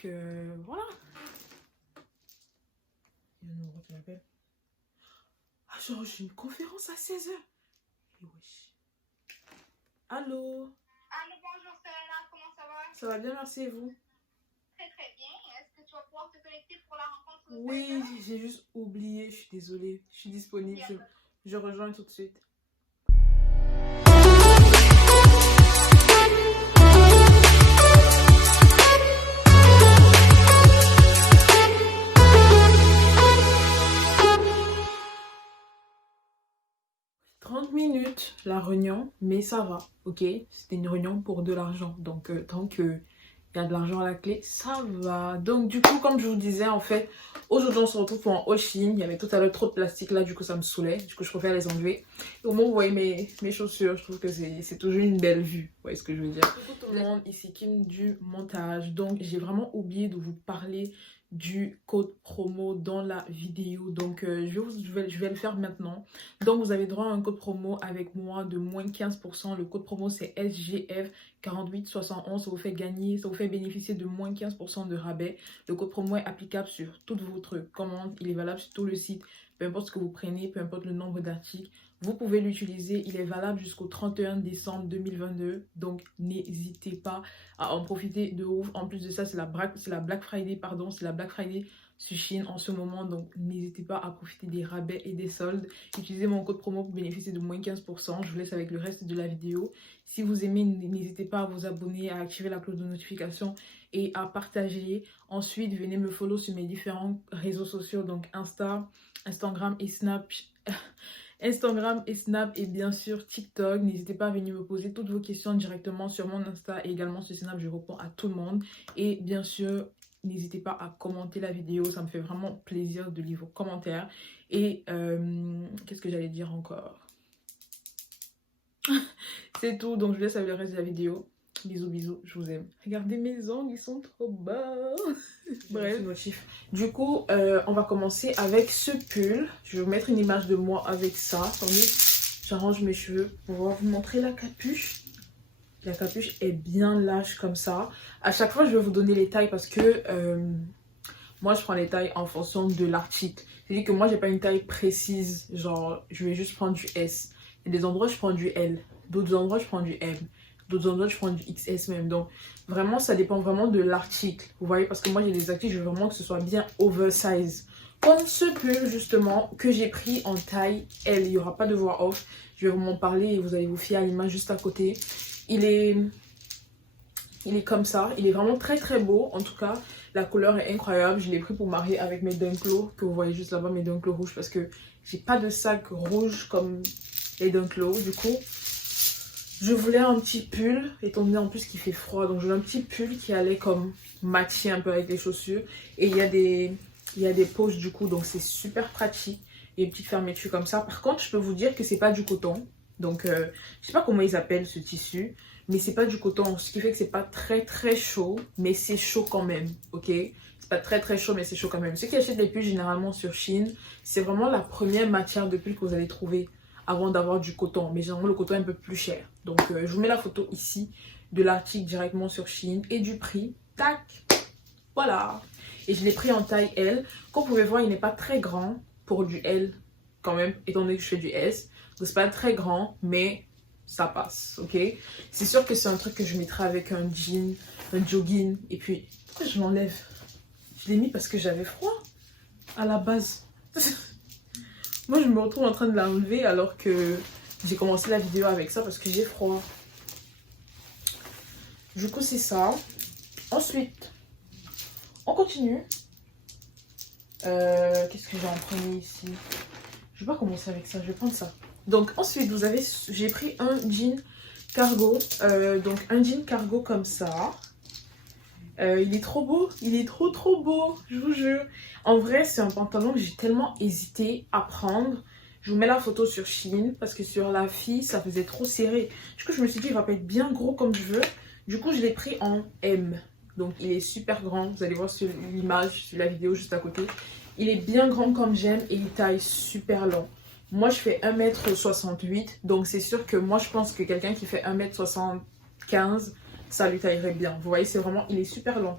que voilà. Il y a un numéro qui m'appelle. Ah, genre, j'ai une conférence à 16h. Et wesh. Allô? Allô, bonjour Serena, comment ça va? Ça va bien, merci, et vous? Très très bien. Est-ce que tu vas pouvoir te connecter pour la rencontre de Oui, 16h? j'ai juste oublié, je suis désolée. Je suis disponible, je rejoins tout de suite. « 30 minutes la réunion, mais ça va, ok? C'était une réunion pour de l'argent, donc tant que il y a de l'argent à la clé, ça va. Donc du coup, comme je vous disais, en fait, aujourd'hui on se retrouve pour un washing. Il y avait tout à l'heure trop de plastique là, du coup ça me saoulait. Du coup je préfère les enlever. Et au moins vous voyez mes chaussures, je trouve que c'est toujours une belle vue. Vous voyez ce que je veux dire? Coucou tout le monde, ici Kim du montage. Donc j'ai vraiment oublié de vous parler du code promo dans la vidéo. Donc je vais le faire maintenant. Donc vous avez droit à un code promo avec moi de moins 15%. Le code promo c'est SGF 4871, ça vous fait gagner, ça vous fait bénéficier de moins 15% de rabais. Le code promo est applicable sur toute votre commande, il est valable sur tout le site, peu importe ce que vous prenez, peu importe le nombre d'articles. Vous pouvez l'utiliser, il est valable jusqu'au 31 décembre 2022, donc n'hésitez pas à en profiter de ouf. En plus de ça, c'est la Black Friday, pardon, c'est la Black Friday sur Chine en ce moment, donc n'hésitez pas à profiter des rabais et des soldes. Utilisez mon code promo pour bénéficier de moins 15%. Je vous laisse avec le reste de la vidéo. Si vous aimez, n'hésitez pas à vous abonner, à activer la cloche de notification et à partager. Ensuite, venez me follow sur mes différents réseaux sociaux, donc Instagram et Snap. Instagram et Snap et bien sûr TikTok. N'hésitez pas à venir me poser toutes vos questions directement sur mon Insta et également sur Snap. Je réponds à tout le monde. Et bien sûr, n'hésitez pas à commenter la vidéo. Ça me fait vraiment plaisir de lire vos commentaires. Et qu'est-ce que j'allais dire encore? C'est tout. Donc je vous laisse avec le reste de la vidéo. Bisous, bisous, je vous aime. Regardez mes ongles, ils sont trop bas. Bref. Du coup, on va commencer avec ce pull. Je vais vous mettre une image de moi avec ça. Attendez, j'arrange mes cheveux pour pouvoir vous montrer la capuche. La capuche est bien lâche comme ça. À chaque fois, je vais vous donner les tailles parce que moi, je prends les tailles en fonction de l'article. C'est-à-dire que moi, j'ai pas une taille précise. Genre, je vais juste prendre du S. Il y a des endroits, je prends du L. D'autres endroits, je prends du M. D'autres endroits, je prends du XS même. Donc, vraiment, ça dépend vraiment de l'article. Vous voyez, parce que moi, j'ai des articles, je veux vraiment que ce soit bien oversize. Comme ce pull, justement, que j'ai pris en taille L. Il n'y aura pas de voix off. Je vais vous m'en parler et vous allez vous fier à l'image juste à côté. Il est comme ça. Il est vraiment très, très beau. En tout cas, la couleur est incroyable. Je l'ai pris pour marier avec mes Dunklo, que vous voyez juste là-bas, mes Dunklo rouges, parce que j'ai pas de sac rouge comme les Dunklo. Du coup, je voulais un petit pull, étant donné en plus qu'il fait froid. Donc, je voulais un petit pull qui allait comme matcher un peu avec les chaussures. Et il y a des poches du coup, donc c'est super pratique. Il y a une petite fermeture comme ça. Par contre, je peux vous dire que c'est pas du coton. Donc, je sais pas comment ils appellent ce tissu. Mais c'est pas du coton, ce qui fait que c'est pas très très chaud. Mais c'est chaud quand même, ok? C'est pas très très chaud, mais c'est chaud quand même. Ceux qui achètent des pulls généralement sur Chine, c'est vraiment la première matière de pull que vous allez trouver avant d'avoir du coton. Mais généralement, le coton est un peu plus cher. Donc, je vous mets la photo ici de l'article directement sur Chine et du prix. Tac! Voilà! Et je l'ai pris en taille L. Comme vous pouvez voir, il n'est pas très grand pour du L quand même, étant donné que je fais du S. Donc, c'est pas très grand, mais ça passe, ok? C'est sûr que c'est un truc que je mettrai avec un jean, un jogging. Et puis, pourquoi je l'enlève? Je l'ai mis parce que j'avais froid à la base. Moi, je me retrouve en train de l'enlever alors que j'ai commencé la vidéo avec ça parce que j'ai froid. Du coup, c'est ça. Ensuite, on continue. Qu'est-ce que j'ai en premier ici? Je vais pas commencer avec ça, je vais prendre ça. Donc ensuite, j'ai pris un jean cargo. Donc un jean cargo comme ça. Il est trop beau, il est trop beau, je vous jure. En vrai, c'est un pantalon que j'ai tellement hésité à prendre. Je vous mets la photo sur Shein parce que sur la fille, ça faisait trop serré. Du coup, je me suis dit, il va pas être bien gros comme je veux. Du coup, je l'ai pris en M. Donc, il est super grand. Vous allez voir sur l'image, sur la vidéo juste à côté. Il est bien grand comme j'aime et il taille super long. Moi, je fais 1m68. Donc, c'est sûr que moi, je pense que quelqu'un qui fait 1m75... ça lui taillerait bien. Vous voyez, c'est vraiment, il est super long.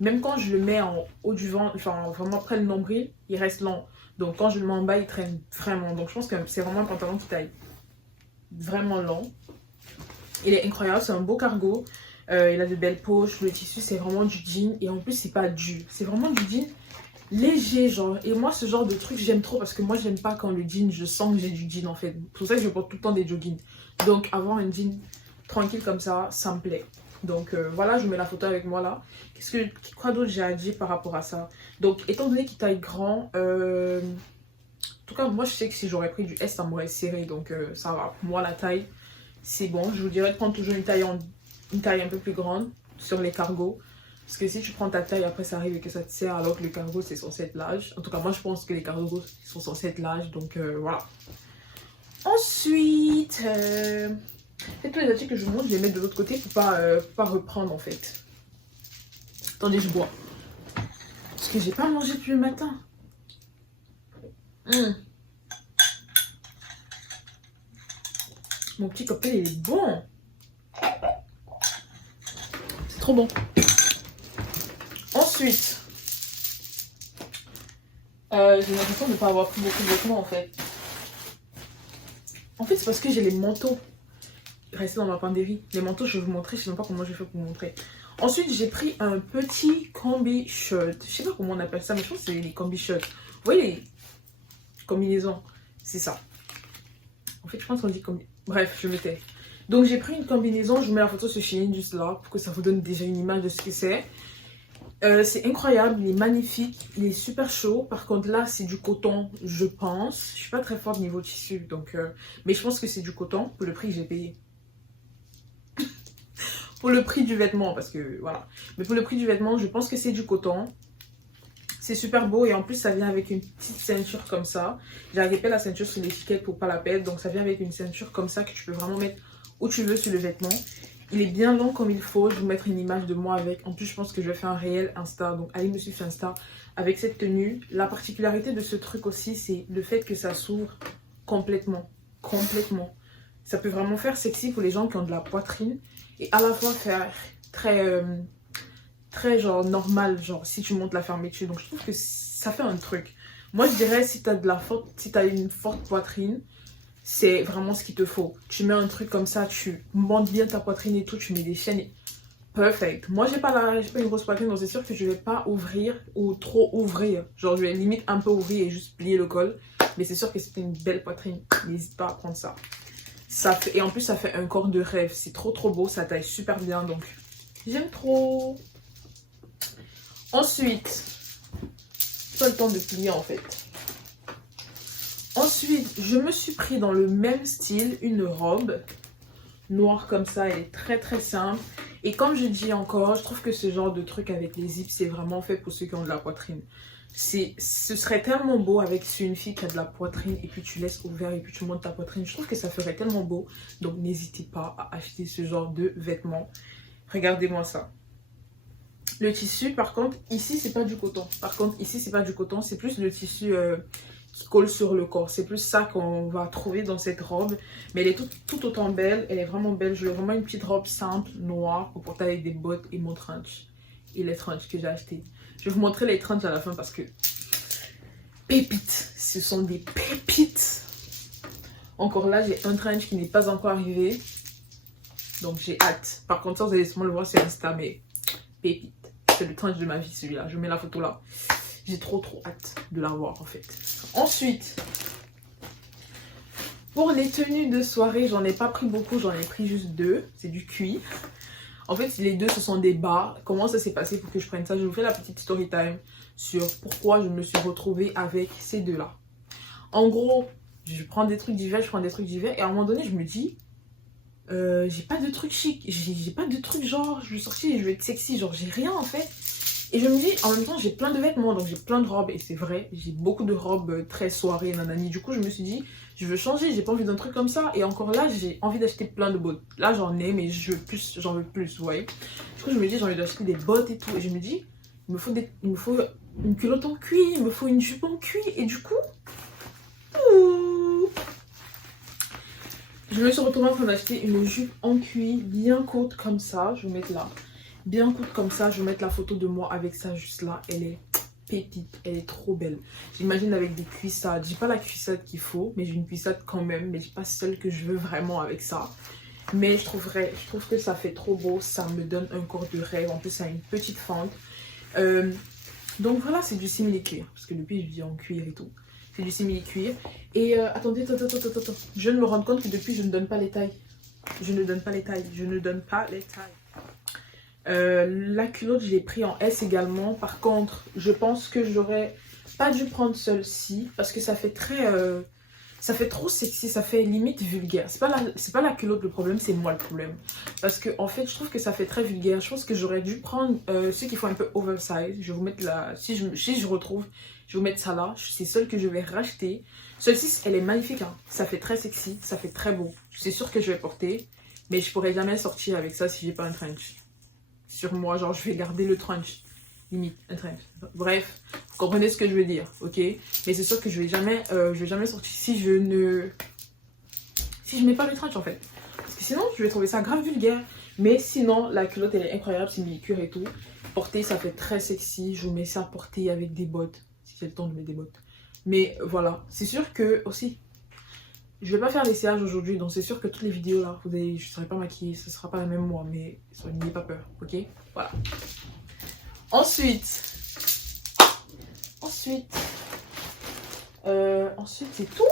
même quand je le mets en haut du ventre, enfin vraiment près le nombril, il reste long. Donc quand je le mets en bas, il traîne vraiment. Donc je pense que c'est vraiment un pantalon qui taille vraiment long. Il est incroyable, c'est un beau cargo. Il a de belles poches, le tissu c'est vraiment du jean. Et en plus c'est pas dur, c'est vraiment du jean léger genre. Et moi ce genre de truc j'aime trop parce que moi j'aime pas quand le jean, je sens que j'ai du jean en fait. C'est pour ça que je porte tout le temps des joggings. Donc avoir un jean tranquille comme ça me plaît. Donc voilà, je mets la photo avec moi là. Quoi d'autre j'ai à dire par rapport à ça? Donc étant donné qu'il taille grand, en tout cas moi je sais que si j'aurais pris du S ça m'aurait serré. Donc ça va, moi la taille c'est bon. Je vous dirais de prendre toujours une taille un peu plus grande sur les cargos. Parce que si tu prends ta taille, après ça arrive et que ça te serre alors que le cargo c'est censé être large. En tout cas moi je pense que les cargos sont censés être larges. Donc voilà. Ensuite, tous les articles que je vous montre, je les mets de l'autre côté pour pas reprendre en fait. Attendez, je bois. Parce que j'ai pas mangé depuis le matin. Mon petit cocktail il est bon. C'est trop bon. Ensuite, j'ai l'impression de ne pas avoir pris beaucoup de vêtements en fait. En fait, c'est parce que j'ai les manteaux restés dans ma penderie. Les manteaux, je vais vous montrer. Je sais même pas comment je fais pour vous montrer. Ensuite, j'ai pris un petit combi shirt. Je sais pas comment on appelle ça, mais je pense que c'est les combi shirts. Vous voyez les combinaisons? C'est ça. En fait, je pense qu'on dit combi. Bref, je m'étais. Donc, j'ai pris une combinaison. Je vous mets la photo sur Shein juste là pour que ça vous donne déjà une image de ce que c'est. C'est incroyable, il est magnifique, il est super chaud. Par contre là c'est du coton je pense. Je suis pas très forte niveau tissu donc mais je pense que c'est du coton pour le prix que j'ai payé. Pour le prix du vêtement parce que voilà. Mais pour le prix du vêtement je pense que c'est du coton. C'est super beau et en plus ça vient avec une petite ceinture comme ça. J'ai agrippé la ceinture sur l'étiquette pour pas la perdre. Donc ça vient avec une ceinture comme ça que tu peux vraiment mettre où tu veux sur le vêtement. Il est bien long comme il faut. Je vais vous mettre une image de moi avec. En plus, je pense que je vais faire un réel Insta. Donc, allez me suivre sur Insta avec cette tenue. La particularité de ce truc aussi, c'est le fait que ça s'ouvre complètement. Complètement. Ça peut vraiment faire sexy pour les gens qui ont de la poitrine. Et à la fois faire très genre normal. Genre, si tu montes la fermeture. Donc, je trouve que ça fait un truc. Moi, je dirais si tu as une forte poitrine, c'est vraiment ce qu'il te faut. Tu mets un truc comme ça, tu montes bien ta poitrine et tout, tu mets des chaînes. Perfect. Moi, j'ai pas une grosse poitrine, donc c'est sûr que je vais pas ouvrir ou trop ouvrir. Genre, je vais limite un peu ouvrir et juste plier le col. Mais c'est sûr que c'est une belle poitrine. N'hésite pas à prendre ça. Et en plus, ça fait un corps de rêve. C'est trop beau, ça taille super bien. Donc, j'aime trop. Ensuite, pas le temps de plier en fait. Ensuite, je me suis pris dans le même style une robe noire comme ça. Elle est très simple. Et comme je dis encore, je trouve que ce genre de truc avec les zips, c'est vraiment fait pour ceux qui ont de la poitrine. Ce serait tellement beau avec une fille qui a de la poitrine et puis tu laisses ouvert et puis tu montes ta poitrine. Je trouve que ça ferait tellement beau. Donc n'hésitez pas à acheter ce genre de vêtements. Regardez-moi ça. Le tissu, par contre, ici, c'est pas du coton. Par contre, ici, c'est pas du coton. C'est plus le tissu qui colle sur le corps. C'est plus ça qu'on va trouver dans cette robe. Mais elle est tout autant belle. Elle est vraiment belle. Je veux vraiment une petite robe simple, noire, pour porter avec des bottes et mon trench. Et les trench que j'ai acheté. Je vais vous montrer les trench à la fin parce que... pépites. Ce sont des pépites. Encore là, j'ai un trench qui n'est pas encore arrivé. Donc, j'ai hâte. Par contre, ça, vous allez sûrement le voir sur Insta, mais pépite. C'est le trench de ma vie, celui-là. Je mets la photo là. J'ai trop hâte de la voir, en fait. Ensuite, pour les tenues de soirée, j'en ai pas pris beaucoup. J'en ai pris juste 2. C'est du cuir. En fait, les 2, ce sont des bas. Comment ça s'est passé pour que je prenne ça? Je vous fais la petite story time sur pourquoi je me suis retrouvée avec ces 2-là. En gros, je prends des trucs d'hiver, et à un moment donné, je me dis, j'ai pas de trucs chic, j'ai pas de trucs genre, je vais sortir et je vais être sexy, genre j'ai rien en fait. Et je me dis, en même temps, j'ai plein de vêtements, donc j'ai plein de robes, et c'est vrai, j'ai beaucoup de robes très soirées, nanani. Du coup, je me suis dit, je veux changer, j'ai pas envie d'un truc comme ça. Et encore là, j'ai envie d'acheter plein de bottes. Là, j'en ai, mais j'en veux plus, vous voyez. Du coup, je me dis, j'ai envie d'acheter des bottes et tout. Et je me dis, il me faut une culotte en cuir, il me faut une jupe en cuir. Et du coup, je me suis retrouvée en train d'acheter une jupe en cuir bien courte comme ça. Je vais vous mettre là. bien coûte comme ça. Je vais mettre la photo de moi avec ça juste là. Elle est pépite, elle est trop belle. J'imagine avec des cuissades. J'ai pas la cuissade qu'il faut, mais j'ai une cuissade quand même. Mais j'ai pas celle que je veux vraiment avec ça. Mais je trouve que ça fait trop beau. Ça me donne un corps de rêve. En plus, ça a une petite fente. Donc voilà, c'est du simili-cuir. Parce que depuis, je dis en cuir et tout. C'est du simili-cuir. Et attendez. Je viens de me rendre compte que depuis, je ne donne pas les tailles. Je ne donne pas les tailles. La culotte, je l'ai pris en S également. Par contre, je pense que j'aurais pas dû prendre celle-ci. Parce que ça fait ça fait trop sexy, ça fait limite vulgaire. C'est pas la culotte le problème, c'est moi le problème. Parce que en fait, je trouve que ça fait très vulgaire. Je pense que j'aurais dû prendre ceux qui font un peu oversize. Je vais vous mettre là, si je retrouve, je vais vous mettre ça là. C'est celle que je vais racheter. Celle-ci, elle est magnifique, hein. Ça fait très sexy, ça fait très beau. C'est sûr que je vais porter, mais je pourrais jamais sortir avec ça si j'ai pas un trench. Sur moi, genre je vais garder le trench. Limite, un trench. Bref, vous comprenez ce que je veux dire, ok? Mais c'est sûr que je vais jamais sortir si je mets pas le trench en fait. Parce que sinon, je vais trouver ça grave vulgaire. Mais sinon, la culotte, elle est incroyable, c'est mini-cuir et tout. Porter, ça fait très sexy. Je vous mets ça à porter avec des bottes. Si j'ai le temps de mettre des bottes. Mais voilà, c'est sûr que aussi, je vais pas faire l'essayage aujourd'hui. Donc c'est sûr que toutes les vidéos là, je ne serai pas maquillée. Ce sera pas la même moi, mais n'ayez pas peur, ok? Voilà. Ensuite, c'est tout.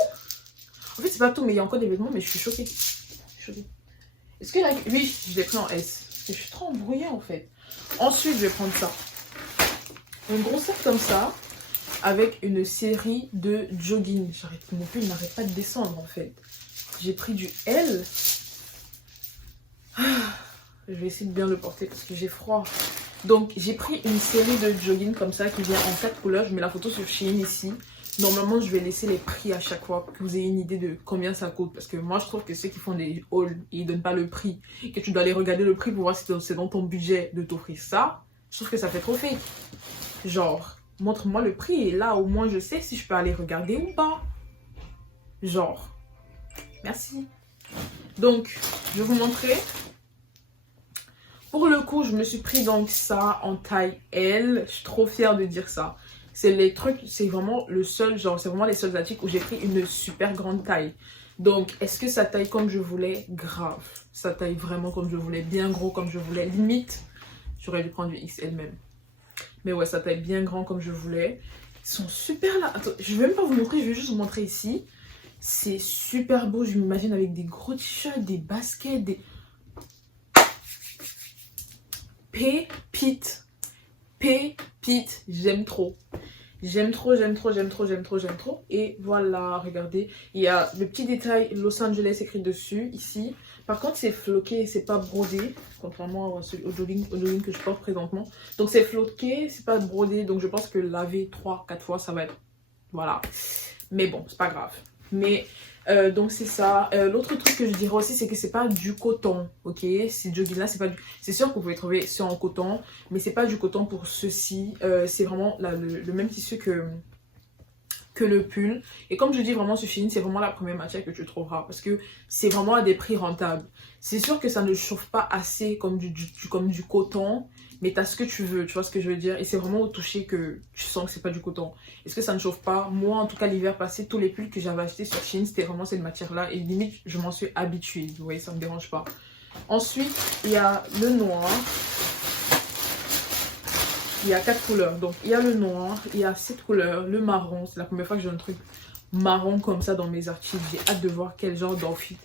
En fait, c'est pas tout, mais il y a encore des vêtements, mais je suis choquée. Est-ce que oui, je l'ai pris en S. Parce que je suis trop embrouillée en fait. Ensuite, je vais prendre ça. Un gros sac comme ça, avec une série de jogging. Mon pull n'arrête pas de descendre en fait. J'ai pris du L. Je vais essayer de bien le porter parce que j'ai froid. Donc j'ai pris une série de jogging comme ça qui vient en 4 couleurs. Je mets la photo sur Shein ici. Normalement je vais laisser les prix à chaque fois pour que vous ayez une idée de combien ça coûte. Parce que moi je trouve que ceux qui font des hauls, ils donnent pas le prix. Et que tu dois aller regarder le prix pour voir si c'est dans ton budget de t'offrir ça. Je trouve que ça fait trop fake. Genre, montre-moi le prix et là au moins je sais si je peux aller regarder ou pas. Genre, merci. Donc je vais vous montrer. Pour le coup, je me suis pris donc ça en taille L. Je suis trop fière de dire ça. C'est les trucs, c'est vraiment le seul, genre, c'est vraiment les seuls articles où j'ai pris une super grande taille. Donc, est-ce que ça taille comme je voulais? Grave. Ça taille vraiment comme je voulais, bien gros comme je voulais. Limite, j'aurais dû prendre du XL même. Mais ouais, ça taille bien grand comme je voulais. Ils sont super là. Attends, je vais même pas vous montrer, je vais juste vous montrer ici. C'est super beau, je m'imagine avec des gros t-shirts, des baskets, des... Pépite, j'aime trop. J'aime trop. Et voilà, regardez. Il y a le petit détail Los Angeles écrit dessus, ici. Par contre, c'est floqué, c'est pas brodé. Contrairement au jogging que je porte présentement. Donc, c'est floqué, c'est pas brodé. Donc, je pense que laver 3-4 fois, ça va être... Voilà. Mais bon, c'est pas grave. Mais... donc c'est ça. L'autre truc que je dirais aussi, c'est que c'est pas du coton, ok? Ces jogging là, c'est pas du... C'est sûr que vous pouvez trouver ceux en coton, mais c'est pas du coton pour ceux-ci. C'est vraiment le même tissu que le pull. Et comme je dis vraiment sur Shein, c'est vraiment la première matière que tu trouveras parce que c'est vraiment à des prix rentables. C'est sûr que ça ne chauffe pas assez comme du coton, mais tu as ce que tu veux, tu vois ce que je veux dire. Et c'est vraiment au toucher que tu sens que c'est pas du coton. Est-ce que ça ne chauffe pas? Moi, en tout cas, l'hiver passé, tous les pulls que j'avais achetés sur Shein, c'était vraiment cette matière-là. Et limite, je m'en suis habituée. Vous voyez, ça me dérange pas. Ensuite, il y a le noir. Il y a 4 couleurs. Donc, il y a le noir, il y a 7 couleurs, le marron. C'est la première fois que j'ai un truc marron comme ça dans mes articles. J'ai hâte de voir quel genre d'outfit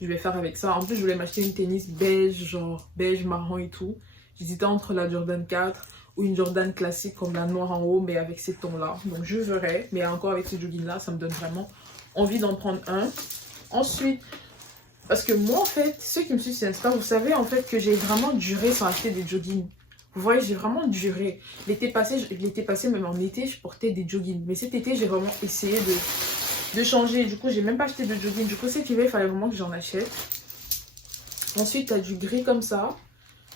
je vais faire avec ça. En plus, je voulais m'acheter une tennis beige, genre beige, marron et tout. J'hésitais entre la Jordan 4 ou une Jordan classique comme la noire en haut, mais avec ces tons-là. Donc, je verrai. Mais encore avec ce jogging-là, ça me donne vraiment envie d'en prendre un. Ensuite, parce que moi, en fait, ceux qui me suivent sur Insta, vous savez en fait que j'ai vraiment duré sans acheter des joggings. Vous voyez, j'ai vraiment duré. L'été passé, même en été, je portais des joggings. Mais cet été, j'ai vraiment essayé de changer. Du coup, j'ai même pas acheté de jogging. Du coup, cet hiver, il fallait vraiment que j'en achète. Ensuite, tu as du gris comme ça.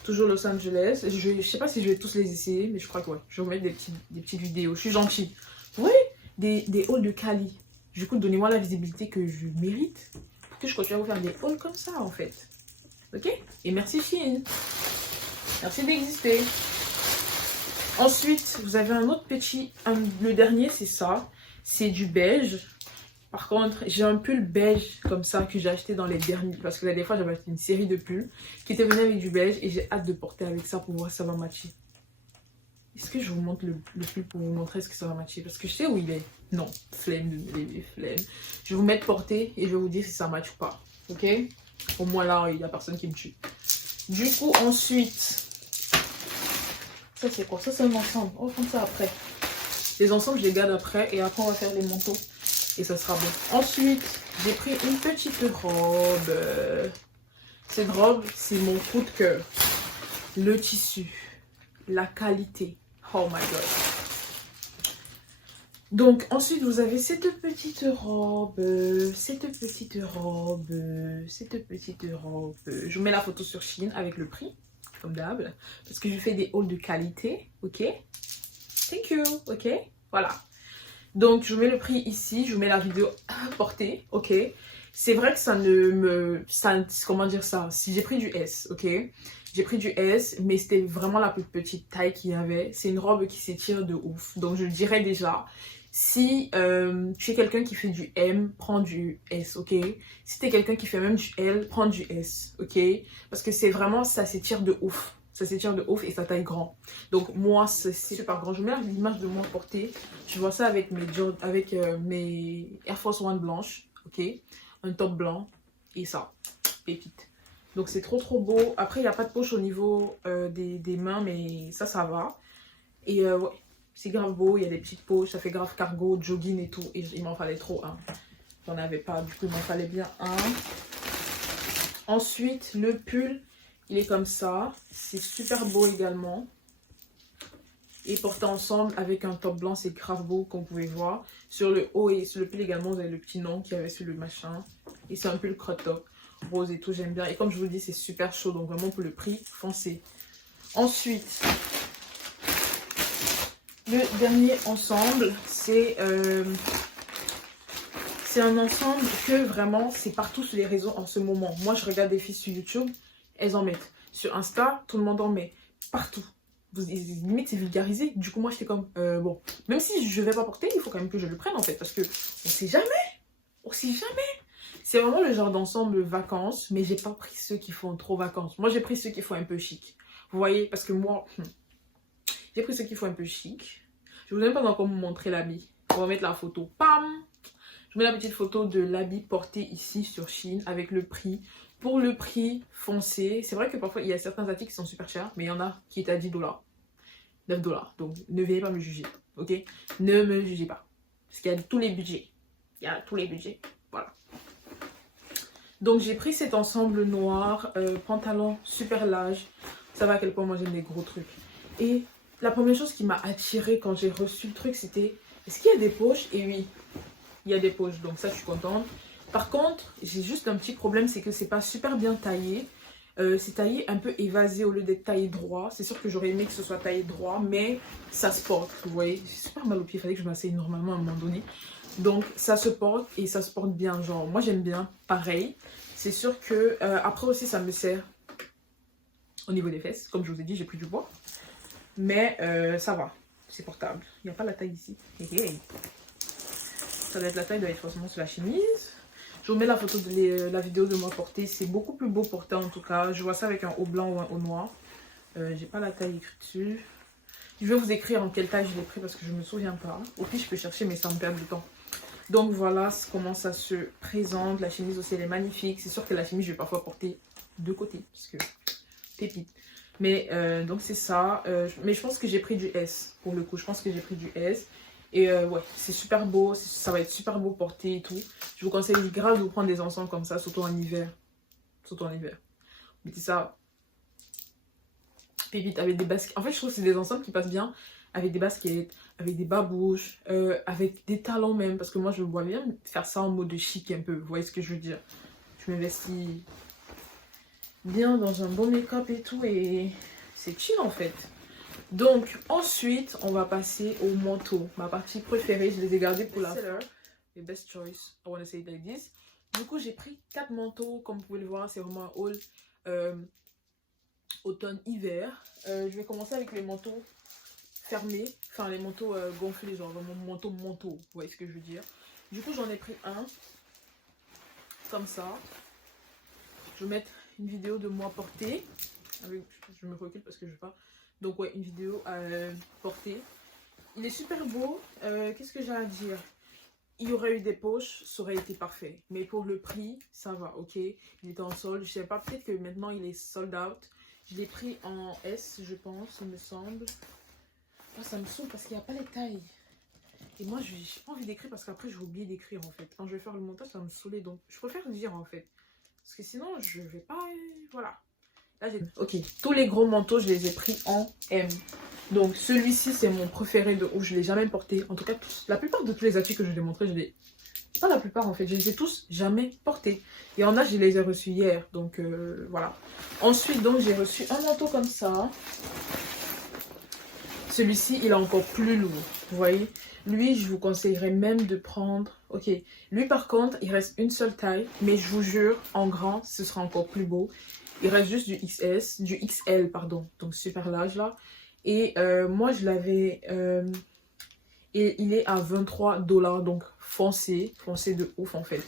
Toujours Los Angeles. Je sais pas si je vais tous les essayer, mais je crois que ouais. Je vais vous mettre des petites vidéos. Je suis gentille. Vous voyez, des hauls de Cali. Du coup, donnez-moi la visibilité que je mérite pour que je continue à vous faire des hauls comme ça, en fait. Ok? Et merci, Shein. Merci d'exister. Ensuite, vous avez un autre petit... le dernier, c'est ça. C'est du beige. Par contre, j'ai un pull beige comme ça que j'ai acheté dans les derniers. Parce que la dernière fois, j'avais acheté une série de pulls qui étaient venus avec du beige. Et j'ai hâte de porter avec ça pour voir si ça va matcher. Est-ce que je vous montre le pull pour vous montrer ce que ça va matcher? Parce que je sais où il est. Non, flemme de me lever, flemme. Je vais vous mettre porter et je vais vous dire si ça matche ou pas. Ok? Au moins là, il n'y a personne qui me tue. Du coup, ensuite... Ça, c'est quoi? Ça, c'est un ensemble. On va prendre ça après. Les ensembles, je les garde après. Et après, on va faire les manteaux. Et ça sera bon. Ensuite, j'ai pris une petite robe. Cette robe, c'est mon coup de cœur. Le tissu. La qualité. Oh my god. Donc, ensuite, vous avez cette petite robe. Cette petite robe. Cette petite robe. Je vous mets la photo sur Shein avec le prix. Comme d'hab. Parce que je fais des hauls de qualité. Ok? Thank you. Ok? Voilà. Donc, je vous mets le prix ici. Je vous mets la vidéo portée. Ok? C'est vrai que ça ne me... comment dire ça? Si j'ai pris du S. Ok? J'ai pris du S, mais c'était vraiment la plus petite taille qu'il y avait. C'est une robe qui s'étire de ouf. Donc, je dirais déjà, si tu es quelqu'un qui fait du M, prends du S, ok? Si tu es quelqu'un qui fait même du L, prends du S, ok? Parce que c'est vraiment, ça s'étire de ouf. Ça s'étire de ouf et ça taille grand. Donc, moi, c'est super grand. Je mets l'image de moi portée. Je vois ça avec mes Air Force One blanches, ok? Un top blanc et ça, pépite. Donc c'est trop beau. Après il n'y a pas de poche au niveau des mains, mais ça va. Et ouais, c'est grave beau, il y a des petites poches, ça fait grave cargo, jogging et tout. Et il m'en fallait trop un. J'en avais pas, du coup il m'en fallait bien un. Ensuite le pull, il est comme ça. C'est super beau également. Et porté ensemble avec un top blanc, c'est grave beau comme vous pouvez voir. Sur le haut et sur le pull également, vous avez le petit nom qui avait sur le machin. Et c'est un pull crop top. Rose et tout, j'aime bien. Et comme je vous dis, c'est super chaud. Donc vraiment pour le prix, foncez. Ensuite, le dernier ensemble, c'est un ensemble que vraiment, c'est partout sur les réseaux en ce moment. Moi, je regarde des filles sur YouTube, elles en mettent. Sur Insta, tout le monde en met. Partout. Limite, c'est vulgarisé. Du coup, moi, j'étais comme, bon, même si je vais pas porter, il faut quand même que je le prenne en fait. Parce que on sait jamais. On sait jamais. C'est vraiment le genre d'ensemble vacances, mais j'ai pas pris ceux qui font trop vacances. Moi, j'ai pris ceux qui font un peu chic. Vous voyez, parce que moi, j'ai pris ceux qui font un peu chic. Je vous ai même pas encore vous montrer l'habit. On va mettre la photo. Pam! Je mets la petite photo de l'habit porté ici sur Shein avec le prix. Pour le prix foncé, c'est vrai que parfois il y a certains articles qui sont super chers, mais il y en a qui est à 10 $, 9 $. Donc ne venez pas me juger, ok? Ne me jugez pas. Parce qu'il y a tous les budgets. Il y a tous les budgets. Voilà. Donc j'ai pris cet ensemble noir, pantalon super large. Ça va à quel point moi j'aime les gros trucs. Et la première chose qui m'a attirée quand j'ai reçu le truc, c'était est-ce qu'il y a des poches? Et oui, il y a des poches, donc ça je suis contente. Par contre, j'ai juste un petit problème, c'est que c'est pas super bien taillé. C'est taillé un peu évasé au lieu d'être taillé droit. C'est sûr que j'aurais aimé que ce soit taillé droit, mais ça se porte, vous voyez. J'ai super mal au pied, il fallait que je m'asseye normalement à un moment donné. Donc ça se porte et ça se porte bien, genre moi j'aime bien, pareil. C'est sûr que après aussi ça me sert au niveau des fesses, comme je vous ai dit j'ai pris du bois. Mais ça va, c'est portable. Il n'y a pas la taille ici. Hey. Ça doit être la taille, doit être forcément sur la chemise. Je vous mets la photo de la vidéo de moi portée, c'est beaucoup plus beau porté en tout cas. Je vois ça avec un haut blanc ou un haut noir. J'ai pas la taille écrite dessus. Je vais vous écrire en quelle taille je l'ai pris parce que je me souviens pas. Au pire je peux chercher mais ça me perd du temps. Donc voilà comment ça se présente. La chemise aussi elle est magnifique. C'est sûr que la chemise je vais parfois porter de côté. Parce que pépite. Mais donc c'est ça. Mais je pense que j'ai pris du S pour le coup. Je pense que j'ai pris du S. Et ouais c'est super beau. Ça va être super beau porté et tout. Je vous conseille grave de vous prendre des ensembles comme ça. Surtout en hiver. Surtout en hiver. Mettez ça. Pépite avec des baskets. En fait je trouve que c'est des ensembles qui passent bien. Avec des baskets, avec des babouches, avec des talons même. Parce que moi, je me vois bien faire ça en mode chic un peu. Vous voyez ce que je veux dire? Je m'investis bien dans un bon make-up et tout. Et c'est chill en fait. Donc, ensuite, on va passer au manteau. Ma partie préférée, je les ai gardés pour la fin. Les best choice, I wanna say it like this. Du coup, j'ai pris 4 manteaux. Comme vous pouvez le voir, c'est vraiment un haul. automne-hiver. Je vais commencer avec les manteaux fermés, enfin les manteaux gonflés, genre mon manteau, vous voyez ce que je veux dire. Du coup, j'en ai pris un, comme ça. Je vais mettre une vidéo de moi portée. Je me recule parce que je veux pas. Donc ouais, une vidéo portée. Il est super beau. Qu'est-ce que j'ai à dire? Il y aurait eu des poches, ça aurait été parfait. Mais pour le prix, ça va, ok. Il était en solde. Je sais pas, peut-être que maintenant il est sold out. Je l'ai pris en S, je pense, il me semble. Oh, ça me saoule parce qu'il n'y a pas les tailles. Et moi, je n'ai pas envie d'écrire parce qu'après, je vais oublier d'écrire en fait. Quand je vais faire le montage, ça va me saouler. Donc, je préfère dire en fait. Parce que sinon, je vais pas... Voilà. Là, j'ai... Ok, tous les gros manteaux, je les ai pris en M. Donc, celui-ci, c'est mon préféré de ouf. Je ne l'ai jamais porté. En tout cas, la plupart de tous les articles que je vous ai montrés, je les... Pas la plupart en fait, je les ai tous jamais portés. Il y en a, je les ai reçus hier. Donc, voilà. Ensuite, donc, j'ai reçu un manteau comme ça. Celui-ci, il est encore plus lourd. Vous voyez? Lui, je vous conseillerais même de prendre... Ok. Lui, par contre, il reste une seule taille. Mais je vous jure, en grand, ce sera encore plus beau. Il reste juste du XL, pardon. Donc, super large, là. Et moi, je l'avais... et il est à 23 $. Donc, foncez. Foncez de ouf, en fait.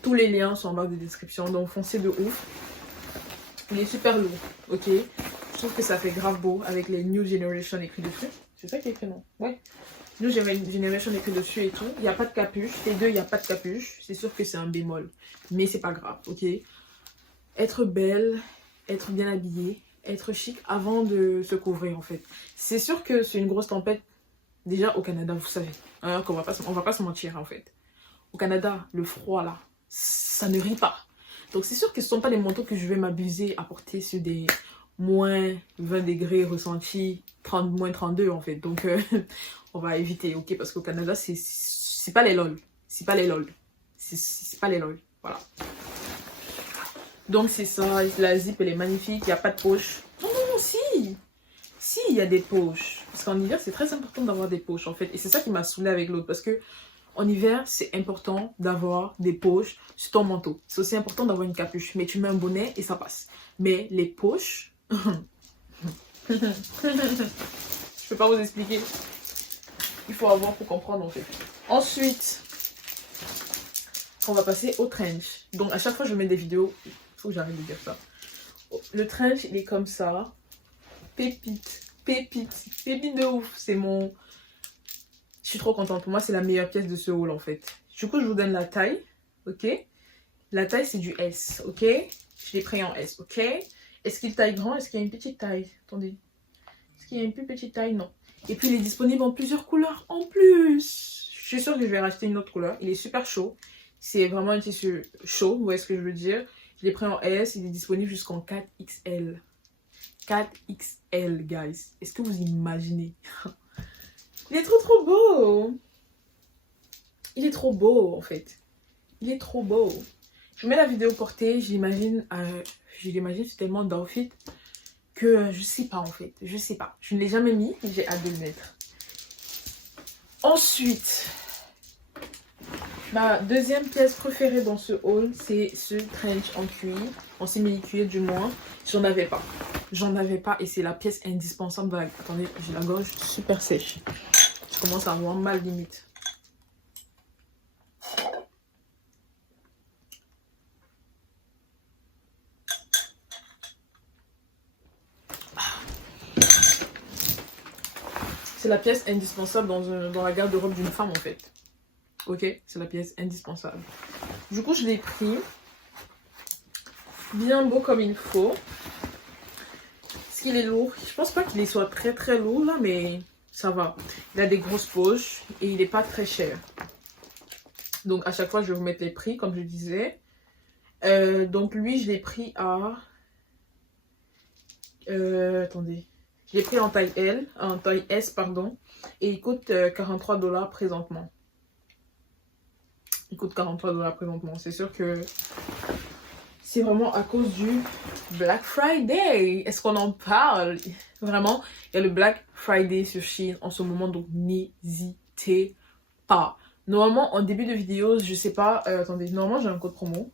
Tous les liens sont en barre de description. Donc, foncez de ouf. Il est super lourd. Ok? Je trouve que ça fait grave beau avec les New Generation écrit dessus. C'est ça qui est écrit, non? Ouais. New Generation écrit dessus et tout. Il n'y a pas de capuche. Les deux, il n'y a pas de capuche. C'est sûr que c'est un bémol. Mais c'est pas grave, ok? Être belle, être bien habillée, être chic avant de se couvrir, en fait. C'est sûr que c'est une grosse tempête. Déjà, au Canada, vous savez. Hein, on va pas se mentir, en fait. Au Canada, le froid, là, ça ne rit pas. Donc, c'est sûr que ce ne sont pas des manteaux que je vais m'abuser à porter sur des... moins 20 degrés ressentis, moins 32 en fait. Donc, on va éviter, ok? Parce qu'au Canada, c'est pas les lol. C'est pas les lol. C'est pas les lol. Voilà. Donc, c'est ça. La zip, elle est magnifique. Il n'y a pas de poche. Non, non, non, si. Si, il y a des poches. Parce qu'en hiver, c'est très important d'avoir des poches en fait. Et c'est ça qui m'a saoulée avec l'autre. Parce que en hiver, c'est important d'avoir des poches sur ton manteau. C'est aussi important d'avoir une capuche. Mais tu mets un bonnet et ça passe. Mais les poches... Je peux pas vous expliquer. Il faut avoir pour comprendre en fait. Ensuite, on va passer au trench. Donc à chaque fois je mets des vidéos, il faut que j'arrête de dire ça. Le trench il est comme ça. Pépite, pépite, pépite de ouf. C'est mon... Je suis trop contente. Pour moi c'est la meilleure pièce de ce haul en fait. Du coup je vous donne la taille. Ok. La taille c'est du S. Ok. Je l'ai pris en S. Ok. Est-ce qu'il taille grand? Est-ce qu'il y a une petite taille? Attendez. Est-ce qu'il y a une plus petite taille? Non. Et puis il est disponible en plusieurs couleurs en plus. Je suis sûre que je vais racheter une autre couleur. Il est super chaud. C'est vraiment un tissu chaud. Vous voyez ce que je veux dire? Je l'ai pris en S. Il est disponible jusqu'en 4XL. 4XL, guys. Est-ce que vous imaginez? Il est trop trop beau. Il est trop beau en fait. Il est trop beau. Je mets la vidéo portée. J'imagine sur tellement d'outfits que je sais pas en fait. Je sais pas. Je ne l'ai jamais mis. J'ai hâte de le mettre. Ensuite, ma deuxième pièce préférée dans ce haul, c'est ce trench en cuir. En simili-cuir du moins. J'en avais pas. J'en avais pas et c'est la pièce indispensable. Attendez, j'ai la gorge super sèche. Je commence à avoir mal limite. C'est la pièce indispensable dans la garde-robe d'une femme en fait. Ok, c'est la pièce indispensable. Du coup, je l'ai pris. Bien beau comme il faut. Est-ce qu'il est lourd? Je pense pas qu'il soit très très lourd là, mais ça va. Il a des grosses poches et il n'est pas très cher. Donc à chaque fois, je vais vous mettre les prix comme je disais. Donc lui, je l'ai pris à... attendez. Je l'ai pris en taille L, en taille S, pardon. Et il coûte 43 $ présentement. Il coûte 43 $ présentement. C'est sûr que c'est vraiment à cause du Black Friday. Est-ce qu'on en parle? Vraiment, il y a le Black Friday sur Shein en ce moment. Donc, n'hésitez pas. Normalement, en début de vidéo, je sais pas. Attendez, normalement, j'ai un code promo.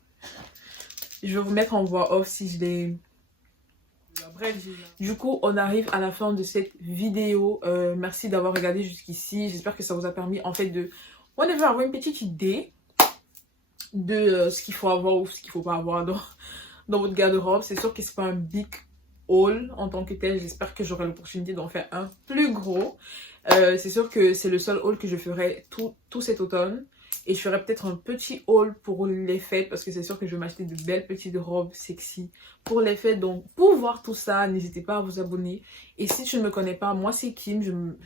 Je vais vous mettre en voix off si je l'ai Bref, du coup, on arrive à la fin de cette vidéo. Merci d'avoir regardé jusqu'ici. J'espère que ça vous a permis, en fait, de avoir une petite idée de ce qu'il faut avoir ou ce qu'il faut pas avoir dans votre garde-robe. C'est sûr que c'est pas un big haul en tant que tel. J'espère que j'aurai l'opportunité d'en faire un plus gros. C'est sûr que c'est le seul haul que je ferai tout cet automne. Et je ferai peut-être un petit haul pour les fêtes parce que c'est sûr que je vais m'acheter de belles petites robes sexy pour les fêtes. Donc pour voir tout ça, n'hésitez pas à vous abonner. Et si tu ne me connais pas, moi c'est Kim.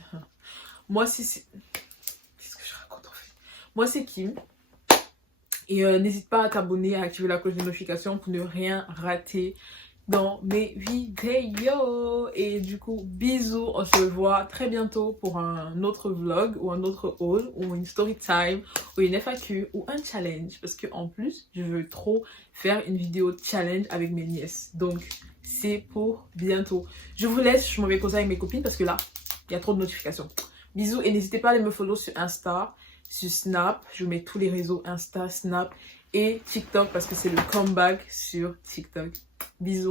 Moi c'est... Qu'est-ce que je raconte en fait? Moi c'est Kim. Et n'hésite pas à t'abonner, à activer la cloche de notification pour ne rien rater dans mes vidéos. Et du coup, bisous, on se voit très bientôt pour un autre vlog ou un autre haul ou une story time ou une FAQ ou un challenge. Parce que en plus, je veux trop faire une vidéo challenge avec mes nièces. Donc, c'est pour bientôt. Je vous laisse, je m'en vais causer avec mes copines parce que là, il y a trop de notifications. Bisous et n'hésitez pas à aller me follow sur Insta, sur Snap. Je vous mets tous les réseaux Insta, Snap et TikTok parce que c'est le comeback sur TikTok. Bisous.